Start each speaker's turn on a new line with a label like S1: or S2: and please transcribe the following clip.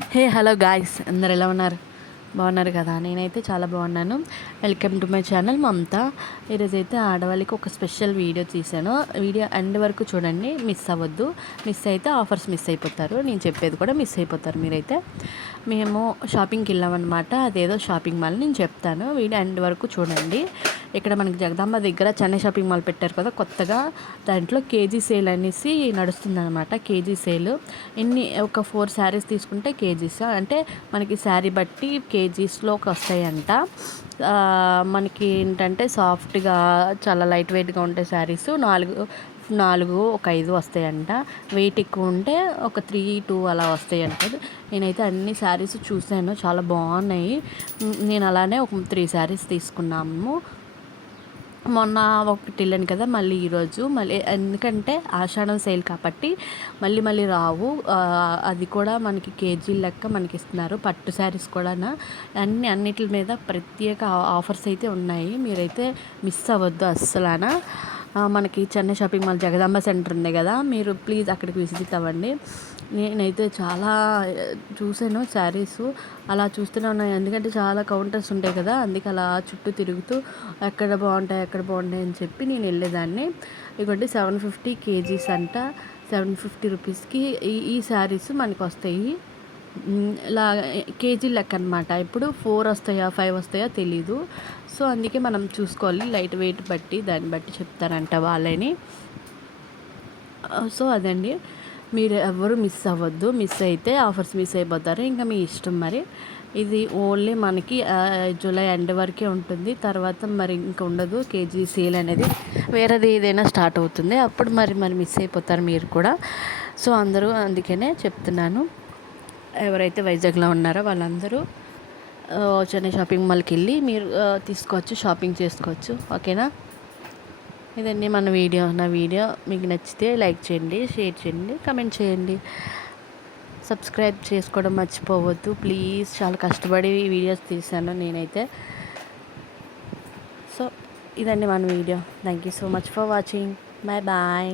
S1: Hey hello guys అందరు ఎలా ఉన్నారు? బాగున్నారు కదా? నేనైతే చాలా బాగున్నాను. Welcome to my channel Mamata. ఈరోజు అయితే ఆడవాళ్ళకి ఒక స్పెషల్ వీడియో తీసాను వీడియో ఎండ్ వరకు చూడండి మిస్ అవ్వద్దు. మిస్ అయితే ఆఫర్స్ మిస్ అయిపోతారు. నేను చెప్పేది కూడా మిస్ అయిపోతారు మీరైతే. మేము షాపింగ్కి వెళ్ళామన్నమాట. అదేదో షాపింగ్ మాల్ నేను చెప్తాను. వీడియో ఎండ్ వరకు చూడండి. ఇక్కడ మనకి జగదాంబ దగ్గర చెన్నై షాపింగ్ మాల్ పెట్టారు కదా కొత్తగా దాంట్లో కేజీ సేల్ అనేసి నడుస్తుంది అనమాట కేజీ సేల్. ఎన్ని ఒక ఫోర్ శారీస్ తీసుకుంటే కేజీస్ అంటే మనకి శారీ బట్టి కేజీస్లోకి వస్తాయంట. మనకి ఏంటంటే సాఫ్ట్గా చాలా లైట్ వెయిట్గా ఉంటాయి శారీస్ నాలుగు నాలుగు ఒక ఐదు వస్తాయంట. వెయిట్ ఎక్కువ ఉంటే ఒక త్రీ టూ అలా వస్తాయంట నేనైతే అన్ని శారీస్ చూశాను చాలా బాగున్నాయి. నేను అలానే ఒక త్రీ శారీస్ తీసుకున్నాము. మొన్న ఒకటి వెళ్ళాను కదా మళ్ళీ ఈరోజు మళ్ళీ ఎందుకంటే ఆషాఢం సేల్ కాబట్టి మళ్ళీ మళ్ళీ రావు. అది కూడా మనకి కేజీ లెక్క మనకి ఇస్తున్నారు. పట్టు శారీస్ కూడా అన్ని అన్నిటి మీద ప్రత్యేక ఆఫర్స్ అయితే ఉన్నాయి. మీరైతే మిస్ అవ్వద్దు అస్సలానా. మనకి Chennai shopping mall Jagadamba centre ఉంది కదా మీరు ప్లీజ్ అక్కడికి విజిట్ అవ్వండి. నేనైతే చాలా చూశాను శారీస్. అలా చూస్తూనే ఉన్నాయి ఎందుకంటే చాలా కౌంటర్స్ ఉంటాయి కదా అందుకే అలా చుట్టూ తిరుగుతూ ఎక్కడ బాగుంటాయి ఎక్కడ బాగుంటాయి అని చెప్పి నేను వెళ్ళేదాన్ని. ఇదిగోండి సెవెన్ ఫిఫ్టీ కేజీస్ అంట సెవెన్ ఫిఫ్టీ రూపీస్కి ఈ ఈ శారీస్ మనకు వస్తాయి మ్, ఇలా కేజీ లెక్క అనమాట ఇప్పుడు ఫోర్ వస్తాయా ఫైవ్ వస్తాయా తెలీదు. సో అందుకే మనం చూసుకోవాలి. లైట్ వెయిట్ బట్టి దాన్ని బట్టి చెప్తారంట వాళ్ళని. సో అదండి. మీరు ఎవరు మిస్ అవ్వద్దు. మిస్ అయితే ఆఫర్స్ మిస్ అయిపోతారు. ఇంకా మీ ఇష్టం మరి. ఇది ఓన్లీ మనకి జూలై ఎండ్ వరకే ఉంటుంది. తర్వాత మరి ఇంకా ఉండదు. కేజీ సేల్ అనేది వేరేది ఏదైనా స్టార్ట్ అవుతుంది. అప్పుడు మరి మరి మిస్ అయిపోతారు మీరు కూడా. సో అందరూ అందుకనే చెప్తున్నాను. ఎవరైతే వైజాగ్లో ఉన్నారో వాళ్ళందరూ చెన్నై షాపింగ్ మాల్కి వెళ్ళి మీరు తీసుకోవచ్చు షాపింగ్ చేసుకోవచ్చు. ఓకేనా? ఇదండి మన వీడియో. నా వీడియో మీకు నచ్చితే లైక్ చేయండి షేర్ చేయండి కమెంట్ చేయండి. సబ్స్క్రైబ్ చేసుకోవడం మర్చిపోవద్దు. ప్లీజ్ చాలా కష్టపడి వీడియోస్ తీశాను నేనైతే. సో ఇదండి మన video. Thank you so much for watching. Bye bye.